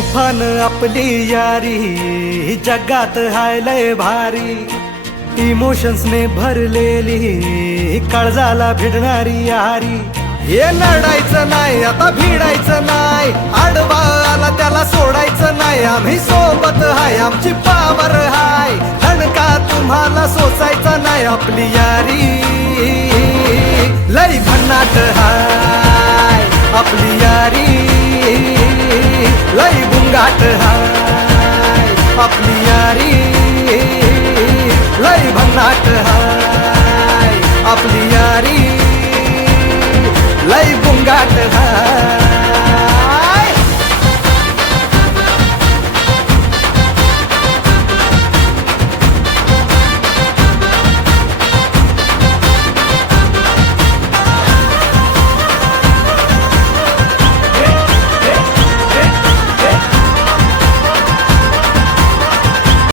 तुफान आपली यारी जगात हाय लय भारी, इमोशन्स ने भरलेली काळजाला भिडणारी यारी। हे लढायचं नाही आता भिडायचं नाही, आडवा आला त्याला सोडायचं नाही, आम्ही सोबत हाय आमची पावर हाय, धणका तुम्हाला सोसायचा नाही। आपली यारी लय भन्नाट हाय, आपली यारी लय गुंगाट हाय, आपली यारी